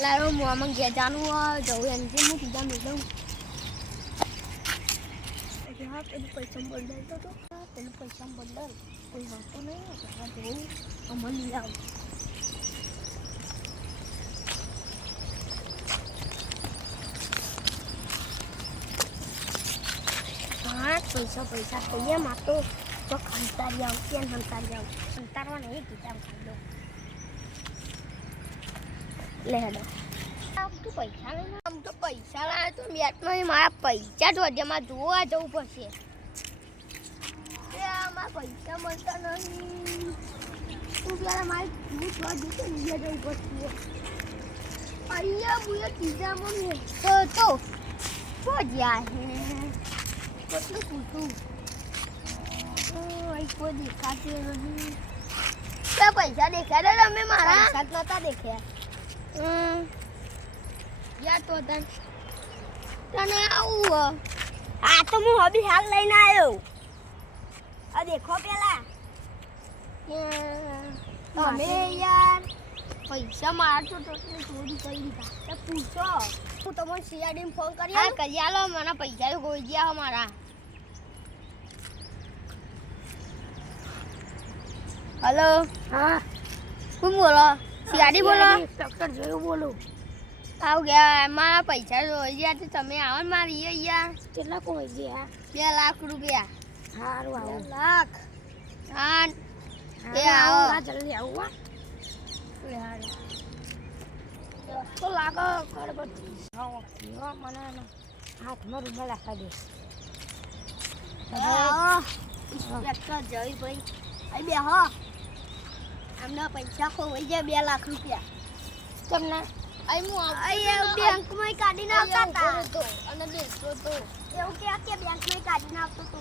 લારો મોમાં ગયા જાનું જવું એમ જે હું બીજા મેળવું હા પેલું પૈસા બંડલ તો પેલું પૈસા બંડલ કોઈ વાંધો નહીં હા જોવું અમર લઈ આવું હા પૈસા કહીએ માં તો ખંતારી આવું કેમ ખંતારી આવું ખંતારવા નહીં કીધા ખાઈ દો લે હેડો આમ તો પૈસા લઈને આમ તો પૈસા લાવે તો મેટમાં મારા પૈસા તો જમા જોવા જવું પડશે આમાં પૈસા મળતા નહીં તું પેલા મારે હું જોવા જઈશ ને જવું પડશે અહીંયા મુએ કીધામાં તો શું જ્યાં હે કેટલું પૂછું કોઈ દેખાતી નથી પૈસા દેખાડે તમે મારા પૈસા નતા દેખ્યા યાર તો તને આવું આ તો હું હબી હાલ લઈને આવ્યો આ દેખો પેલા તમે યાર પૈસા મારતો તો ચોરી કરી દીધા પૂછો હું તમને સીઆરડીને ફોન કરી આલો મને પૈસા ગોઈ ગયા મારા હેલો હા કોણ બોલો સીઆરડી બોલો ડોક્ટર જોયું બોલું આવ ગયા મારા પૈસા જોઈ ગયા તો તમે આવો ને મારી અહીંયા કેટલા કોઈ ગયા 2 લાખ રૂપિયા સારું આવો લાખ હા એ આવો જલ્દી આવો તો લાગો ગણપતિ મને હાથમાં રૂમાલ રાખવા દે ડોક્ટર જય ભાઈ અહીં બે હો આમના પૈસા ખોવાઈ ગયા 2 લાખ રૂપિયા તમને બેંકમાં કાઢીને આવતા હતા અને દેખતો તો એવું કે બેંકમાં કાઢીને આવતો તો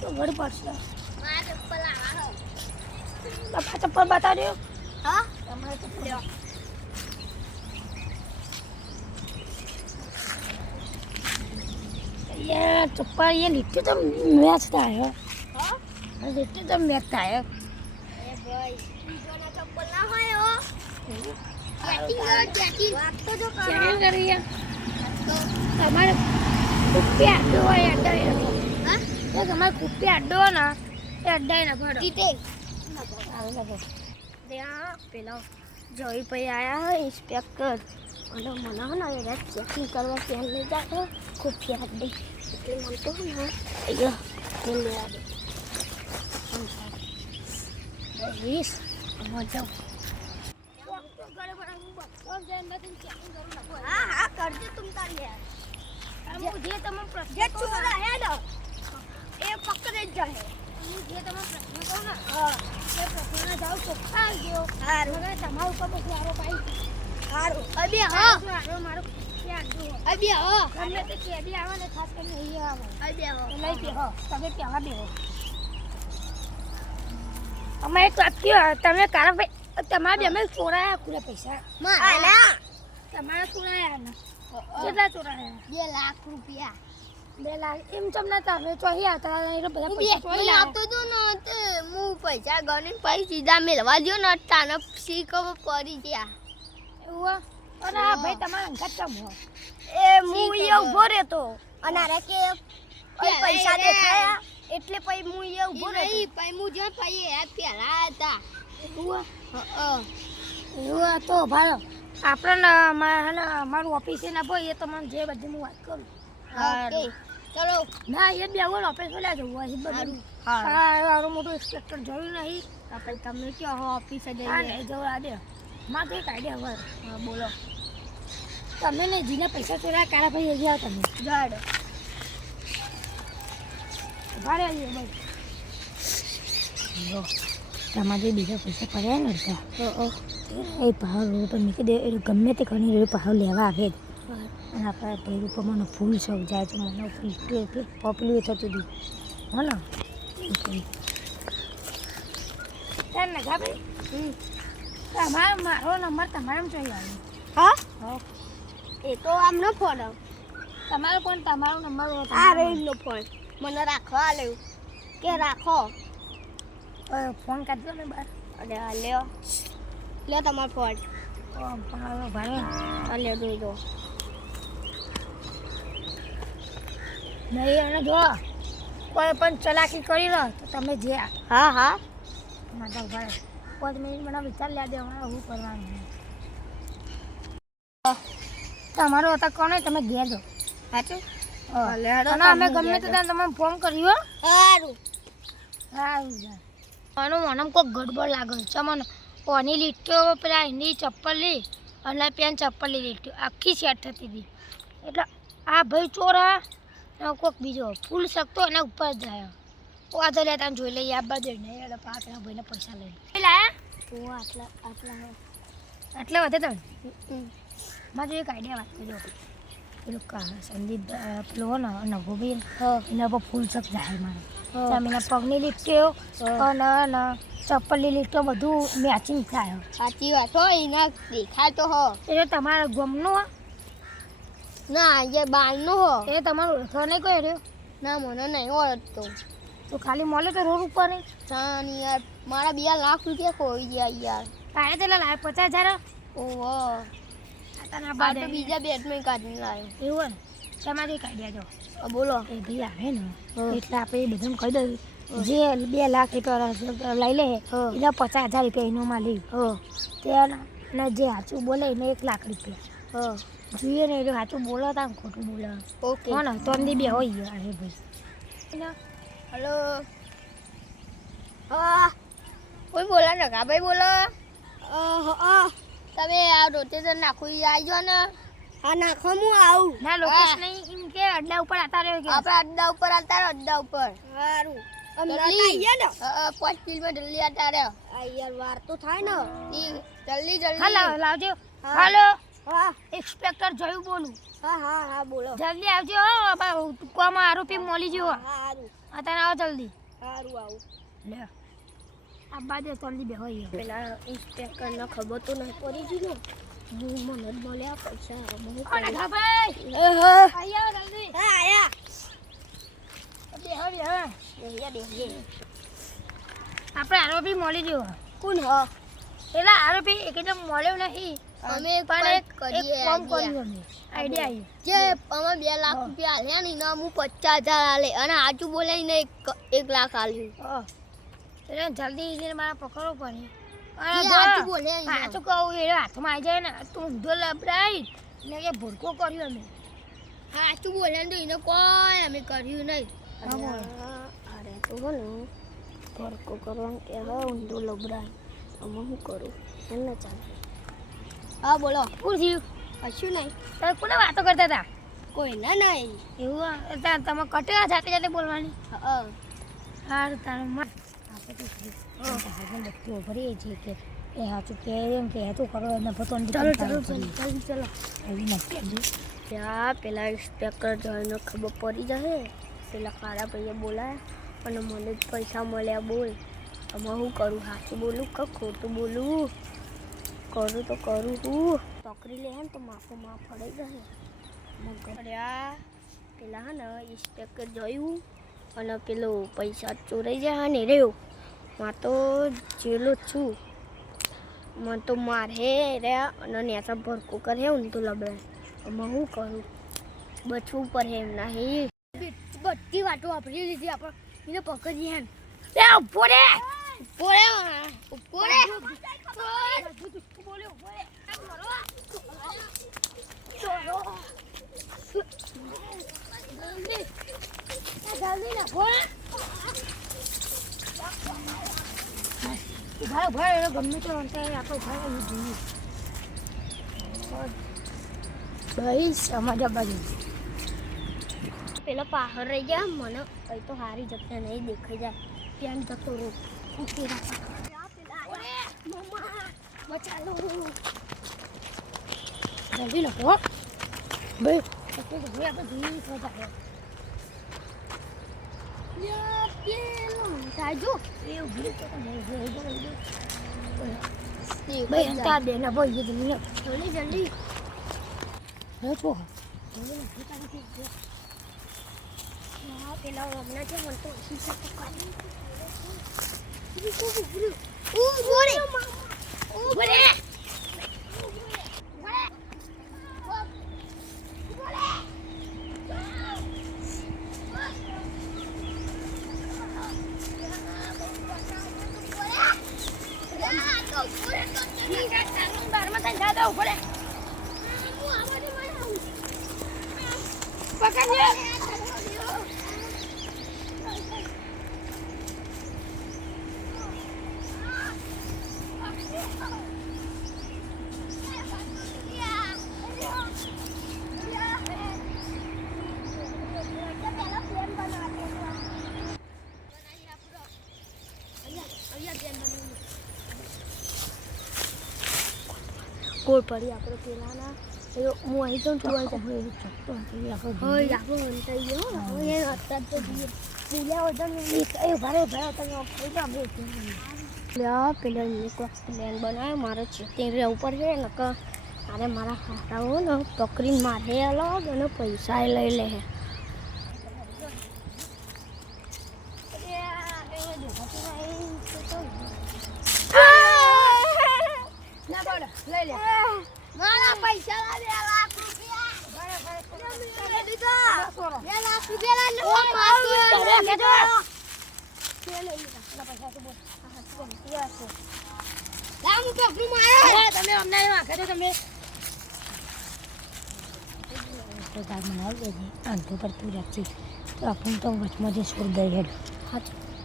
તો ઘર પડશે મારે ચપ્પલ આવો બાપા ચપ્પલ બતાડ્યો હા તમારે ચપ્પલ ये चप्पल ये लिट्टी तो मैचता है हाँ लिट्टी तो मैचता है ए भाई जोना चप्पल ना હોય હો ચેટિંગ વાત તો જો ચેટિંગ કરી તો તમારે કુપ્પી આડો હોય અડ્ડો હા તો તમારે કુપ્પી આડો ના એ અડ્ડાઈ ના પડો ટીટે ત્યાં પેલા જોઈ ભાઈ આયા હે ઇન્સ્પેક્ટર અને મને ને એ ચેકિંગ કરવા ત્યાં લઈ જાતો કુપ્પી આડે એટલે મન તો ને અయ్యో હું લે આડે વીસ મજા હા હા કરજો तुम તારી યાર જે તમે પ્રશ્ન જે ચોરા હેડ એ પકડે જ જાય જે તમે પ્રશ્ન કહો ને હા એ પ્રશ્નના જાવ ચોખ્ખા ગયો હારું હવે તમારું ઉપર પછી આરો પાઈ હારું અબે હા મારો ક્યાં અબે હા તમને તે કેડી આવે ને ખાસ કરીને અહીં આવે અબે હા લઈ બે હો તમે પહેલા બે હો અમે એક વાત કયો તમે કારા ભાઈ તમારે અમે ચોરાયા કુલે પૈસા આલા તમારે ચોરાયા ને કેટલા ચોરાયા 2 લાખ રૂપિયા 2 લાખ એમ તમને તમે ચોહી આવતા એટલે બધા પૈસા ચોરી આવતો તો ન તે હું પૈસા ગણીને પૈસા સીધા મેળવા દયો ને તાને શીખવ પડી ગયા એવું અને આ ભાઈ તમારા અંગત ચમ હો એ હું એ ઉભો રહેતો અને અરે કે પૈસા દેખાયા એટલે પછી હું એ ઉભો રહી પછી હું જો પછી એ પેલા હતા એવું તો ભાઈ આપણે મારું ઓફિસે ના ભાઈ એ તમને જે બધી હું વાત કરું ચલો ના એ બે ઓલ ઓફિસ લે જવું અહીં બધું હા મોટું ઇન્સ્પેક્ટર જોયું નહીં આપણે તમે કયો ઓફિસે જઈએ જવા દે માં કઈ કાઢે હવે હા બોલો તમે ને જીને પૈસા ચોર્યા કારા ભાઈ ગયા તમે ગાડ ભારે આવીએ ભાઈ તમારે બીજા પૈસા પડ્યા ને એ ભાવ રોડ પર મૂકી દે એટલે ગમે તે ઘણી રોડ ભાવ લેવા આવે અને આપણા ભાઈ ઉપર મને ફૂલ શોખ જાય છે મને પોપલું થતું હતું હો ને તાર ને ગા ભાઈ તમારે મારો નંબર તમારે જોઈએ હા હા એ તો આમનો ફોન તમારો ફોન તમારો નંબર આ રેલો ફોન મને રાખવા લેવું કે રાખો ફોન કાઢજો ને બાર. અરે આ લ્યો લ્યો તમારો ફોન. ફોન આવ્યો ભાઈ. આ લ્યો જોઈ દો. નહીં એને જો કોઈ પણ ચલાકી કરી લો તો તમે જે હા હા માતા ભાઈ 5 મિનિટ મને વિચાર લે દે હમણાં શું કરવાનું. તમારો હતા કોને તમે ઘેર જો સાચું. અને અમે ગમે તો તમે ફોન કર્યો. સારું સારું આનું મને કોઈ ગડબડ લાગે છે મને. કોની લીટીઓ પેલા એની ચપ્પલ લી અને પેન ચપ્પલ લીટી આખી સેટ થતી હતી. એટલે આ ભાઈ ચોરા કોઈક બીજો ફૂલ શકતો એના ઉપર જાય. વાંધો લે તમે જોઈ લઈએ આ બધું નહીં એટલે પેલા ભાઈને પૈસા લઈ લાયા. આટલા આટલા આટલા વધે તમે મારે એક આઈડિયા વાત કરજો. પેલું સંદીપ પેલો ને નવો બી એના પર ફૂલ શક જાય મારે. તમે એના પગની લીટીઓ અને ચપ્પલની લીટીઓ બધું મેચિંગ થાય. સાચી વાત હો એના દેખાય તો હો. એ તમારા ગમનું ના એ બારનું હો. એ તમારું ઓળખવા નહીં કોઈ રહ્યો. ના મને નહીં ઓળખતો. તો ખાલી મળે તો રોડ ઉપર નહીં. ચાન યાર મારા 2 લાખ રૂપિયા ખોઈ ગયા યાર. તારે તેલા લાવે 50,000. ઓહો આ તો બીજા બેટમાં કાઢીને લાવ્યો. એવું ને તમારી કાઢ્યા જો. બોલો એ ભાઈ આવે ને એટલે આપણે એ બધાને કહી દઉં જે 2 લાખ રૂપિયા લઈ લે એટલે 50,000 રૂપિયા એનો માં લઈ ત્યાં જે સાચું બોલે એને 1 લાખ રૂપિયા જોઈએ ને એટલે સાચું બોલો તા ખોટું બોલે. ઓકે હો ને તો અંદી બે હોય ગયા અરે ભાઈ. હલો હા કોઈ બોલા ને કા ભાઈ બોલો. તમે આ રોટેશન નાખું આવજો ને. હા નાખો હું આવું. ના લોકેશન નહીં એમ કે અડ્ડા ઉપર આતા રહ્યો કે આપણે અડ્ડા ઉપર આતા રહ્યો. અડ્ડા ઉપર સારું જલ્દી 5 કિલોમીટર જલ્દી આતા રહ્યો. આ યાર વાર તો થાય ને. જલ્દી જલ્દી હા લાવજો. હાલો હા ઇન્સ્પેક્ટર જયું બોલું. હા હા હા બોલો. જલ્દી આવજો હો કોમાં આરોપી મળી ગયો. સારું અત્યારે આવો જલ્દી. સારું આવું લે આ બાજુ જલ્દી બે હોય. પેલા ઇન્સ્પેક્ટર ને ખબર તો નહીં પડી ગઈ ને હું મને જ મળ્યા પૈસા. અરે હા ભાઈ આયા જલ્દી. હા આયા બે હવે બેહ્યા આપણે આરોપી મળી ગયો. કોણ હ પેલા આરોપી એકદમ મળ્યો નહીં. અમે પણ એક કરીએ કામ કર્યું અમે આઈડિયા જે અમે 2 લાખ રૂપિયા આલ્યા ને એના હું 50,000 આલે અને આજુ બોલાઈને 1 લાખ આલ્યું. એટલે જલ્દી એને મારા પકડવો પડે. આજુ બોલે સાચું કહું એ હાથમાં આવી જાય ને તું ઊંધો લબડાઈ ને કે ભૂરકો કર્યો અમે. સાચું બોલે ને તો એને કોઈ અમે કર્યું નહીં. અરે તો બોલો ભૂરકો કરવાનું કે હવે ઊંધો લબડાય અમે શું કરું એને ચાલે. હા બોલો શું થયું? કશું નહીં. તમે કોને વાતો કરતા હતા? કોઈ ના નહીં. એવું તમે કટેલા જાતે જાતે બોલવાની. સારું તારું માં આપણે ભરીએ છીએ કે એ સાચું કે એમ કે તું કરો એને પોતાની. ચાલો ચાલો જલ્દી ચાલો. એવી નથી ત્યાં પેલા ઇન્સ્પેક્ટર જોઈને ખબર પડી જશે. પેલા કાળા ભાઈએ બોલાય અને મને જ પૈસા મળ્યા. બોલ આમાં હું કરું? સાચું બોલું કે ખોટું બોલું? કરું તો કરું હું. પકડી લે ને તો માફો માફ પડી જશે. અરે આ પેલા હા ને ઇન્સ્પેક્ટર જોયું અને પેલો પૈસા ચોરાઈ જાય ને રહ્યો. માં તો જેલો જ છું. મને તો મારે રહ્યા અને નેતા ભરકો કરે ને તો લબડાય. આમાં હું કરું? બચવું પડે એમ નહીં. બધી વાતો વાપરી લીધી આપણે એને પકડીએ ને. ઉભો રે ઉભો રે ઉભો રે. જલ્દી ના બોલ. ભાઈ એને ગમે તો આપણે ભાઈ જોઈએ ભાઈ સમાજા બાજુ. પેલો પાહર રહી ગયા મને કઈ તો હારી જગ્યા નહીં દેખાઈ જાય. ત્યાં જતો રહો. જલ્દી લખો ભાઈ. આપણે જોઈએ બધા તાજો એ ઉભી તો ભાઈ અંતા દે ના ભાઈ જલ્દી જલ્દી જલ્દી રચો. પેલા હમણાં છે મને તો કોલ પડી આપણે પેલાના હું અહીં તો જોઈ જાય હોય આપણો અંતાઈ ગયો હવે અત્યારે તો જઈએ બોલ્યા વજન એ ભરે તમે પેલા એક વખત પ્લેન બનાવ્યો મારે ચેતી રહેવું પડશે નકર અરે મારા હાથાઓ ને પકડીને મારે અલગ અને પૈસા લઈ લે લઈ લે મારા પૈસા લા 2 લાખ રૂપિયા 2 લાખ રૂપિયા લે તમે અમને વાંખે તો તમે તો તાર મનાવ દેજે અંતો પર તું રાખી તો આપણ તો વચમાં જે છોડ દઈ હેડ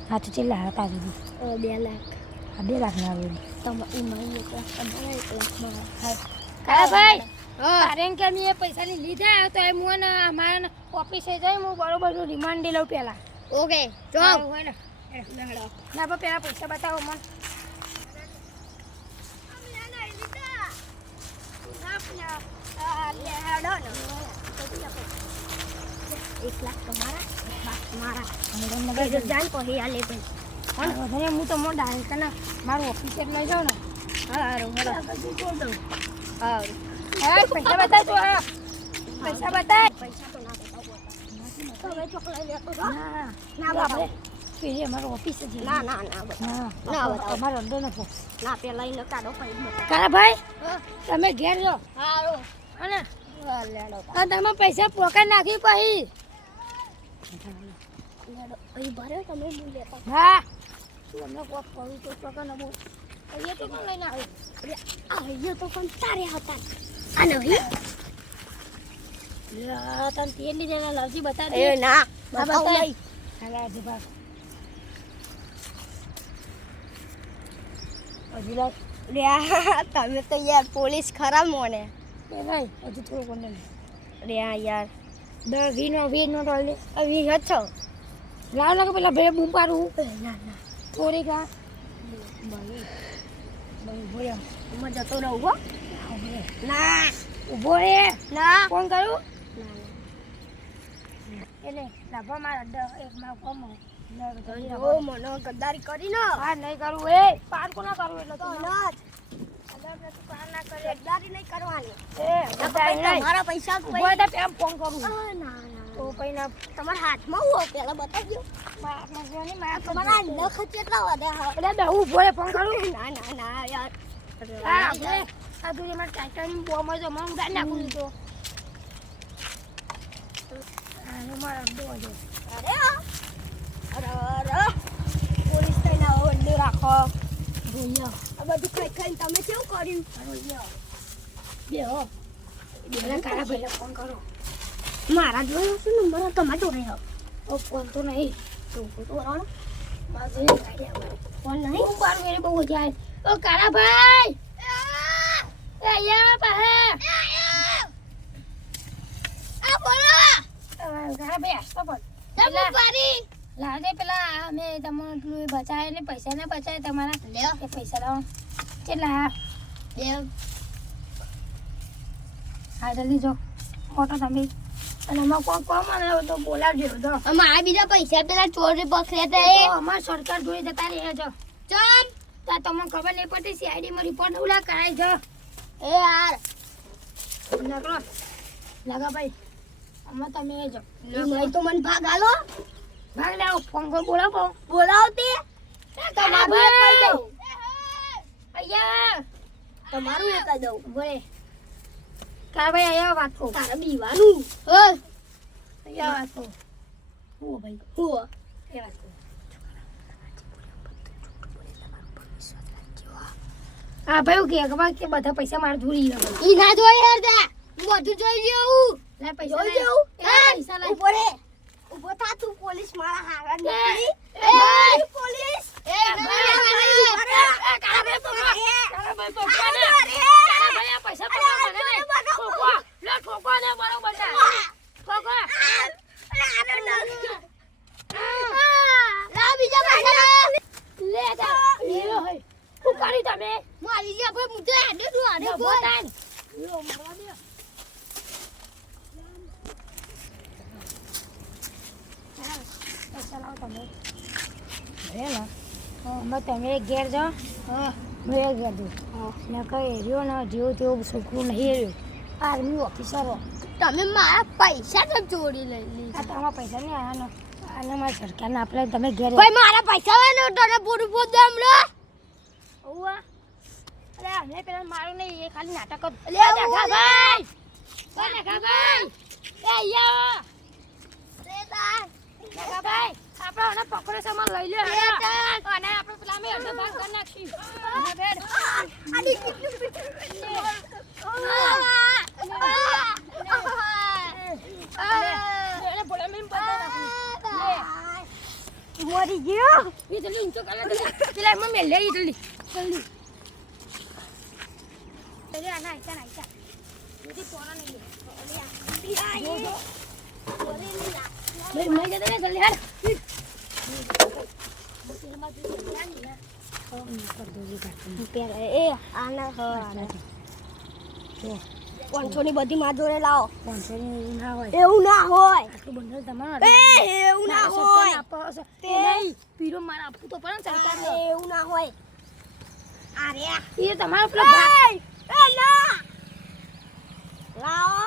હાથ ચેલા હતા 2 લાખ 2 લાખ ના આવે તમે ઈમાઈ એક લાખ તમારા 1 લાખમાં કાળા ભાઈ કારણ કે મેં પૈસા ની લીધા તો એ મુને અમારા ઓફિસે જઈ હું બરોબર રિમાન્ડ લઉં પેલા ઓકે જો હોય ને ના બા પેલા પૈસા બતાવો મને એક લાખ તમારા 1 લાખ મારા જાન પછી આ લે ભાઈ હું તો મોં ડાયરેક્ટ ને મારું ઓફિસે લઈ જાઉં ને હારું પૈસા બતાવ તું પૈસા બતાવ પૈસા તો ના બતાવો હવે ચોકલેટ લેતો ના બાપરે પેલી અમારું ઓફિસ છે ના બતાવો અમારો અંડો નથી ના પેલા એને કાઢો પછી કાળા ભાઈ તમે ઘેર જો હારું અને લેડો તમે પૈસા પોકેટ નાખી પછી લેડો અહીં ભરે તમે લેતા હા તું અમને કોક કરું તો પકડ ન બોલ અહીંયા તો કોણ લઈને આવ્યું અહીંયા તો પણ તારે હતા આ નહીં તને તેલ લીધે લરજી બતાવી એ ના બતાવ નહીં હાલા જે બાપ હજી લાય તમે તો યાર પોલીસ ખરાબ મોને નહીં હજી થોડું કોણ નહીં રે યાર 20 નો ડોલ આવી હતો લાવ લાગે પેલા બે બૂમ પાડું ના થોડી કા ભાઈ બોલ્યા હું જતો રહું હો ના ઉભો રે ના ફોન કરું ના એટલે લાભા મારા એક માં કોમ ઓ મનો ગદ્દારી કરી ન હા નહીં કરું એ પાર કોના કરું એટલે તો અનાજ પાર ના કરે ગદ્દારી નહીં કરવાની એ ગદ્દારી નહીં મારા પૈસા ઉભો રે પેમ ફોન કરું ના તો પૈના તમારા હાથમાં હું પેલા બતાવજો માં જોની માં તમારા નખ કેટલા વધે એટલે બે ઉભો રે ફોન કરું ના યાર હા આ દુરી માં ટાઈટાનિયમ બોમ્બ હોય તો મને ઉડાડી નાખું તો આનો મારો દોજો અરે પોલીસ થઈને ઓલ્લી રાખો ભૂલ્યો આ બધું ખાઈને તમે કેવું કર્યું બે હો બેના કાળા ભાઈને ફોન કરો મારા જોડે શું નંબર તમારા જોડે હો ઓ ફોન તો નહીં તો રાણો મારે આઈડિયા ફોન નહીં હું પારું એને બહુ જાય ઓ કાળા ભાઈ એ યા પાહે આ બોલો કાળા ભાઈ આસ્તો પણ તમે પારી લાગે પેલા અમે તમારું પેલું બચાવે ને પૈસા ને બચાવે તમારા લે એ પૈસા લાવો કેટલા બે હા જલ્દી જો ફોટો તમે અને અમારે કોમ કોમ અને તો બોલાવજો જો અમારા બીજા પૈસા પેલા ચોરી પકડ્યા તો હતા અમાર સરકાર જોઈ જતા રહે જો ચમ તા તમને ખબર નહીં પડતી સીઆઈડી માં રિપોર્ટ ઉલા કરાય જો એ યાર નકરો લાગા ભાઈ અમે તમે એ જો નહીં તો મને ભાગ આલો ભાગ લાવો ફોન કર બોલાવો બોલાવતી તમારું એક કહી દઉં અહીંયા તમારું એ કહી દઉં બોલે કા ભાઈ અહીંયા વાત કહો તારે બીવાનું અહીંયા વાત કહો હું ભાઈ હું એ વાત કહો હા ભાઈ કે ખબર કે બધા પૈસા માર ધૂરી ગયો ઈ ના જોઈ યાર દે બધું જોઈ લેવું લે પૈસા જોઈ લે. લેવું એ પૈસા લે. ઉભો રે ઉભો થા તું પોલીસ મારા હારા નીકળી એ ભાઈ. પોલીસ એ ભાઈ, કાળા ભાઈ પકડો ને. કાળા ભાઈ આ પૈસા પકડો મને નહીં. ઠોકો. લે ઠોકો ને બરોબર છે. ઠોકો. લા બીજા પૈસા લે જા. લે હોય. શું કરી તમે? મારી જે આપણે મુદ્દે આડે તું આડે લે બોલ બોતાન. લો મારવા દે. પૈસા લાવો તમે. ભરેલા. અમે તમે ઘેર જાઓ. હું એ ઘેર જઉં. ને કઈ એરિયો ને જેવું તેવું છોકરું નહીં એરિયો. આર્મી ઓફિસરો. તમે મારા પૈસા તો ચોરી લઈ લીધા આ તમારા પૈસા નહીં આનો આને મારા સરકારને આપણે તમે ઘેર ભાઈ મારા પૈસા હોય ને તને પૂરું પૂરું દમ લો ઓવા અરે અમે પેલા મારું નહીં એ ખાલી નાટક જ લે, નાગા ભાઈ નાગા ભાઈ એ યા નાગા ભાઈ આપણે આને પકડે સામાન લઈ લે અને આપણે પેલા અમે અડધો ભાગ કરી નાખી અને બેડ એને બોલે મેં પતા નાખી મરી ગયો ये जल्दी ऊंचो कर ले चला मम्मी ले जल्दी जल्दी अरे आना ऐसा ना ऐसा ये पोरा नहीं है मैं जल्दी ले जल्दी हट એ આના આના 500 ની બધી માં જોડે લાવો 500 ની ના હોય એવું ના હોય આટલું બંડલ તમારો એવું ના હોય તે નહીં પીરો માર આપું તો પણ સરકાર એવું ના હોય અરે એ તમારો પેલો ભાઈ એ ના લાવો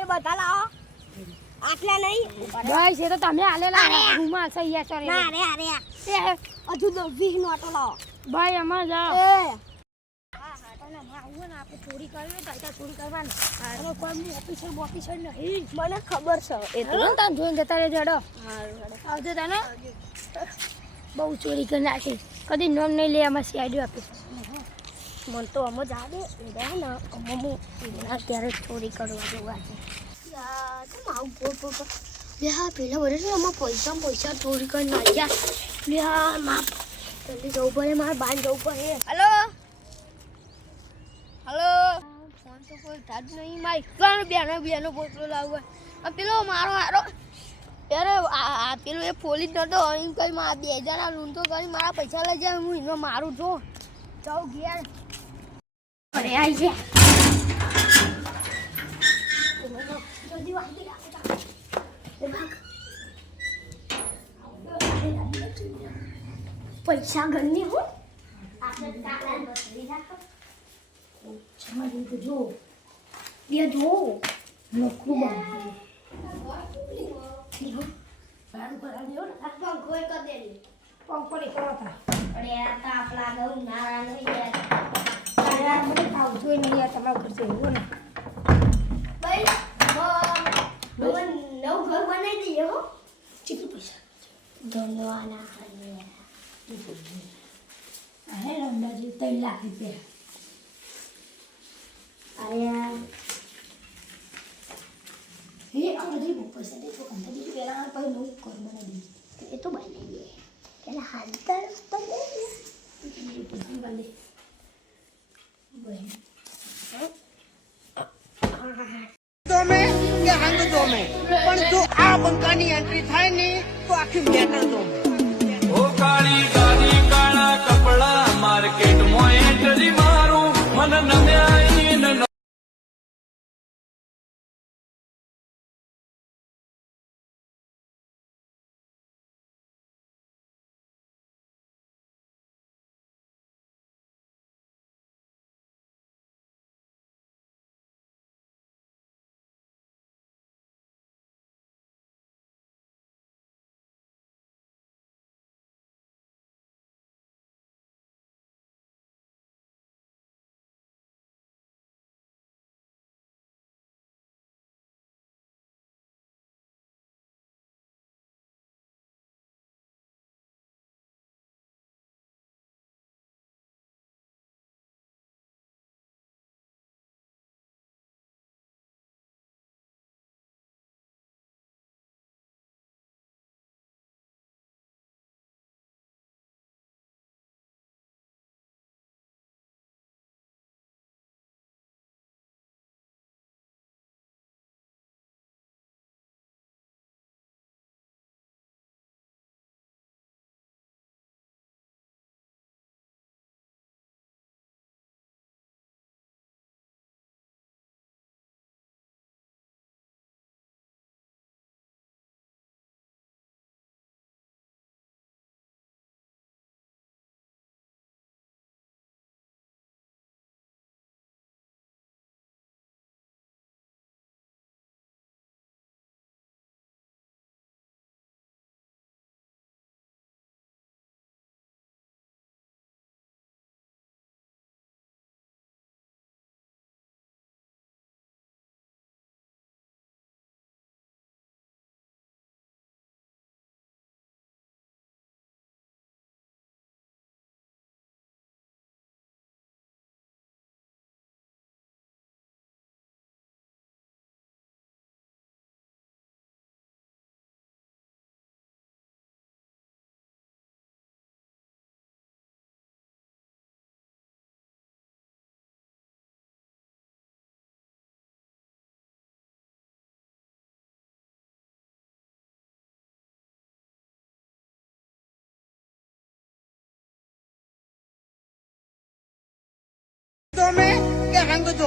એ બધા લાવો આટલા નહીં ભાઈ છે તો તમે આલેલા રૂમમાં છે યાર સોરી ના અરે એ હજુ 20 નોટો લાવો ભાઈ અમાર જાઓ એ ચોરી કરવી તો ચોરી કરવાની અને કોઈ ઓફિસર નહીં મને ખબર છે એ તો તને જોઈને જતા રહેજો હેડો આવજો તને બહુ ચોરી કરી નાખી કદી નોમ નહીં લે આમાં સીઆઈડી ઓફિસ મને તો અમો જ આવે એ ને અમો અત્યારે ચોરી કરવા જોવા છે યાર તું આવું બોલ લે હા પેલા વરે આમાં પૈસા ચોરી કરી નાખ્યા લે હા માં જલ્દી જવું પડે મારે બહાર જવું પડે હેલો ફોન તો કોઈ થાજ નહીં મારી ત્રણ બેનો બોતલો લાવવા આ પેલો મારો હારો અરે આ પેલો એ પોલીસ નતો અહીં કઈ મારા 2 જણા લૂંટો કરી મારા પૈસા લઈ જાય હું એનો મારું છું જાઉં ઘેર અરે આઈ છે જલ્દી વાગી પૈસા ગણની હું આપણે કાલા બસરી રાખો સમાજ તો જો બે જો નોકરું બાંધી બારું કરા દેવો ને પંખો એક દે પંખો ની કરતા અરે આ તાપલા ગઉ ના નહીં યાર અરે આ મને ખાવ જોઈ નહીં યાર તમારા ઘર છે એવું ને ભાઈ નવ ઘર બનાવી દઈએ હો કેટલું પૈસા ધનવાના અરે અંદાજે 3 લાખ રૂપિયા આયા હે અંદાજે પૈસા દે તો અંદાજે પેલા પછી હું ઘર બનાવી દઈશ એ તો બનાવી દે પેલા હાલતા બનાવી દોમે કે રંગ દોમે પણ જો આ બંકાની એન્ટ્રી થાય ને તો આખી મેટર દોમે ઓ કાળી કાળી કાળા કપડા માર્કેટમાં એન્ટ્રી મારું મન નમ્યા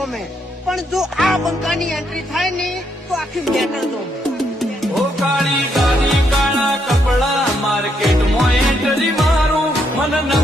જોમે પણ જો આ બંકાની એન્ટ્રી થાય ને તો આખી મેટર જોમે ઓ કાળી ગાડી કાળા કપડા માર્કેટમાં એન્ટ્રી મારું મને